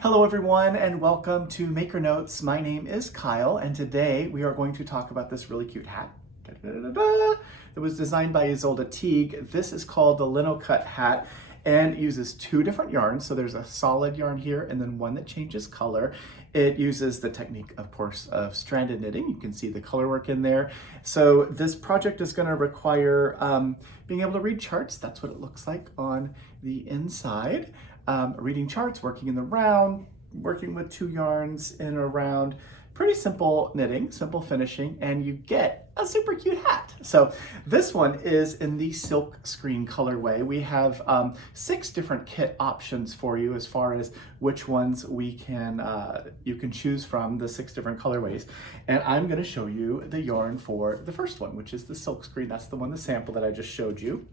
Hello everyone and welcome to Maker Notes. My name is Kyle and today we are going to talk about this really cute hat that was designed by Isolde Teague. This is called the Linocut hat and it uses two different yarns. So there's a solid yarn here and then one that changes color. It uses the technique, of course, of stranded knitting. You can see the color work in there. So this project is going to require being able to read charts. That's what it looks like on the inside. Reading charts, working in the round, working with two yarns in a round. Pretty simple knitting, simple finishing, and you get a super cute hat. So this one is in the silk screen colorway. We have 6 different kit options for you as far as which ones we can you can choose from, the 6 different colorways. And I'm going to show you the yarn for the first one, which is the silk screen. That's the one, the sample that I just showed you.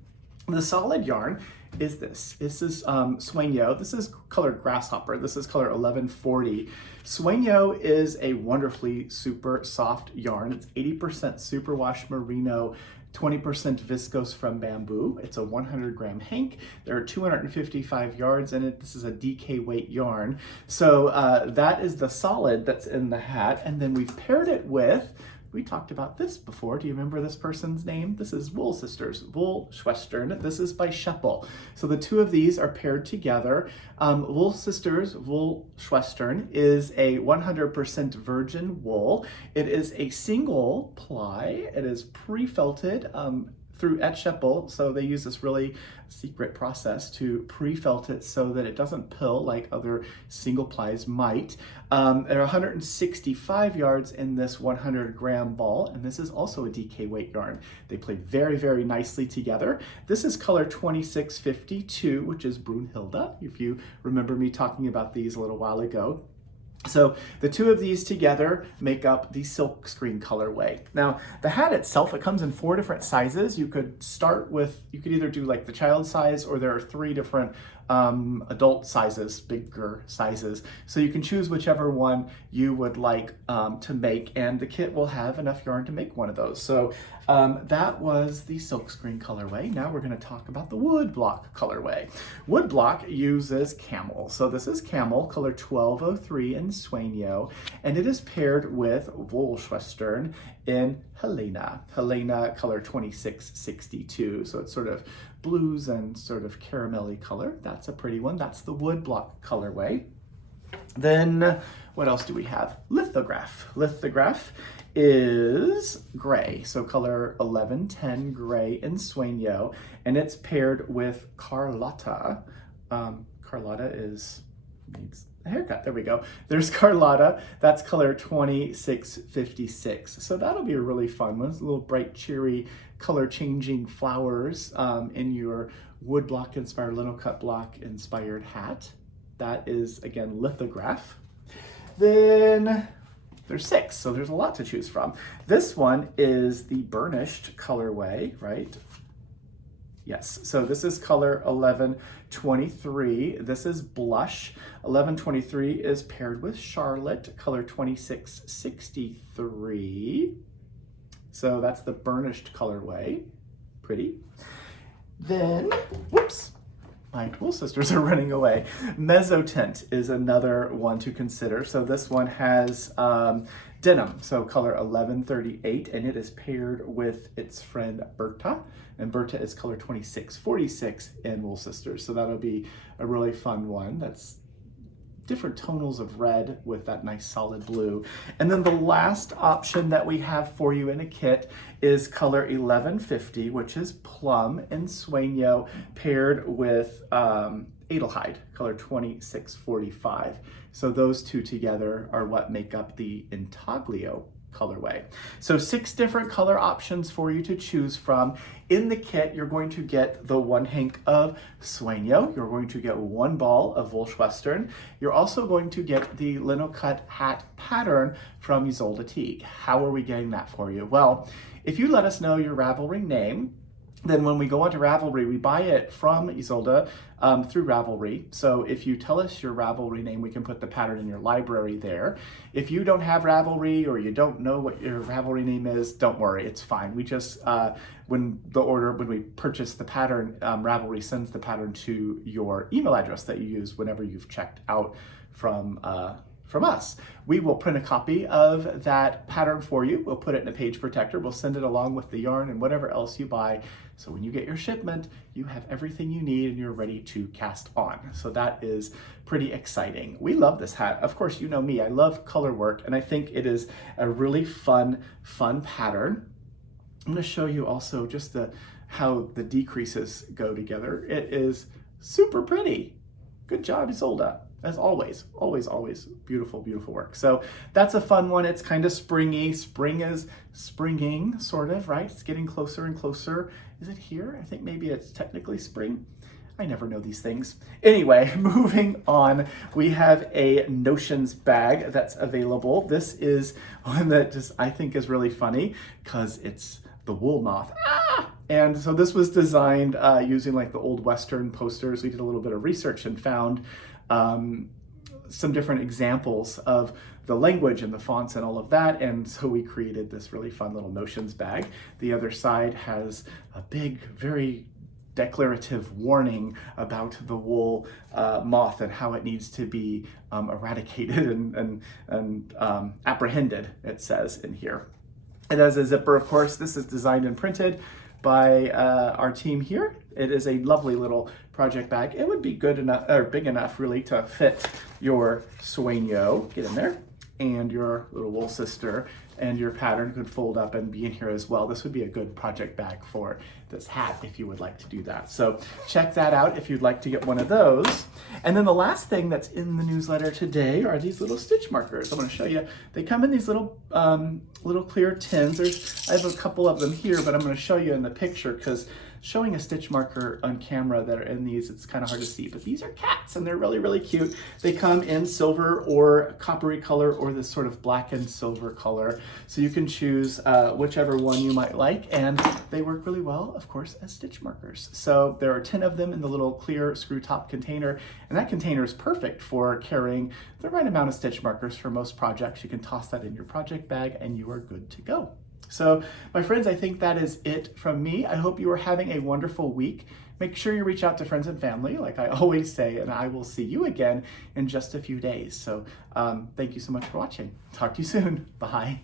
The solid yarn is this. This is Sueño. This is color Grasshopper. This is color 1140. Sueño is a wonderfully super soft yarn. It's 80% superwash merino, 20% viscose from bamboo. It's a 100 gram hank. There are 255 yards in it. This is a DK weight yarn. So that is the solid that's in the hat. And then we've paired it with, we talked about this before. Do you remember this person's name? This is Wool Sisters, Wool Schwestern. This is by Scheppel. So the two of these are paired together. Wool Sisters, Wool Schwestern is a 100% virgin wool. It is a single ply. It is pre-felted through at Scheppel, so they use this really secret process to pre-felt it so that it doesn't pill like other single plies might. There are 165 yards in this 100 gram ball, and this is also a DK weight yarn. They play very, very nicely together. This is color 2652, which is Brunhilde, if you remember me talking about these a little while ago. So the two of these together make up the silk screen colorway. Now the hat itself, it comes in 4 different sizes. You could start with, you could either do like the child size, or there are 3 different adult sizes, bigger sizes. So you can choose whichever one you would like to make, and the kit will have enough yarn to make one of those. So that was the silk screen colorway. Now we're going to talk about the wood block colorway. Wood block uses camel. So this is camel, color 1203 in Sueño, and it is paired with Wool Schwestern in Helena. Helena, color 2662. So it's sort of blues and sort of caramelly color. That's a pretty one. That's the wood block colorway. Then what else do we have? Lithograph. Lithograph is gray, so color 1110 gray in Sueño, and it's paired with Carlotta. Carlotta needs a haircut. There we go. There's Carlotta. That's color 2656. So that'll be a really fun one. It's a little bright, cheery, color-changing flowers in your wood block inspired, Linocut block inspired hat. That is, again, lithograph. Then there's 6, so there's a lot to choose from. This one is the burnished colorway, right? Yes, so this is color 1123. This is blush. 1123 is paired with Charlotte, color 2663. So that's the burnished colorway. Pretty. Then, whoops. My Wool Sisters are running away. Mezzotint is another one to consider. So this one has denim, so color 1138, and it is paired with its friend Berta, and Berta is color 2646 in Wool Sisters. So that'll be a really fun one. That's different tonals of red with that nice solid blue. And then the last option that we have for you in a kit is color 1150, which is plum in Sueño, paired with Adelheid, color 2645. So those two together are what make up the Intaglio colorway. So 6 different color options for you to choose from. In the kit, you're going to get the 1 hank of Sueño. You're going to get 1 ball of Wool Schwestern. You're also going to get the Linocut hat pattern from Isolde Teague. How are we getting that for you? Well, if you let us know your Ravelry name, then when we go onto Ravelry, we buy it from Isolde through Ravelry. So if you tell us your Ravelry name, we can put the pattern in your library there. If you don't have Ravelry or you don't know what your Ravelry name is, don't worry, it's fine. We just, when we purchase the pattern, Ravelry sends the pattern to your email address that you use whenever you've checked out from us. We will print a copy of that pattern for you. We'll put it in a page protector. We'll send it along with the yarn and whatever else you buy. So when you get your shipment, you have everything you need and you're ready to cast on. So that is pretty exciting. We love this hat. Of course, you know me, I love color work, and I think it is a really fun pattern. I'm going to show you also just how the decreases go together. It is super pretty. Good job, Isolde. As always, always, always beautiful, beautiful work. So that's a fun one. It's kind of springy. Spring is springing, sort of, right? It's getting closer and closer. Is it here? I think maybe it's technically spring. I never know these things. Anyway, moving on, we have a Notions bag that's available. This is one that just I think is really funny because it's the wool moth. Ah! And so this was designed using like the old Western posters. We did a little bit of research and found some different examples of the language and the fonts and all of that, and so we created this really fun little Notions bag. The other side has a big, very declarative warning about the wool moth and how it needs to be eradicated and apprehended, it says in here. It has a zipper, of course. This is designed and printed by our team here. It is a lovely little project bag. It would be good enough, or big enough really, to fit your sueño, get in there, and your little wool sister, and your pattern could fold up and be in here as well. This would be a good project bag for this hat if you would like to do that. So check that out if you'd like to get one of those. And then the last thing that's in the newsletter today are these little stitch markers. I'm going to show you. They come in these little little clear tins. I have a couple of them here, but I'm going to show you in the picture because showing a stitch marker on camera that are in these, it's kind of hard to see, but these are cats and they're really, really cute. They come in silver or coppery color or this sort of black and silver color. So you can choose whichever one you might like, and they work really well, of course, as stitch markers. So there are 10 of them in the little clear screw top container, and that container is perfect for carrying the right amount of stitch markers for most projects. You can toss that in your project bag and you are good to go. So my friends, I think that is it from me. I hope you are having a wonderful week. Make sure you reach out to friends and family, like I always say, and I will see you again in just a few days. So thank you so much for watching. Talk to you soon. Bye.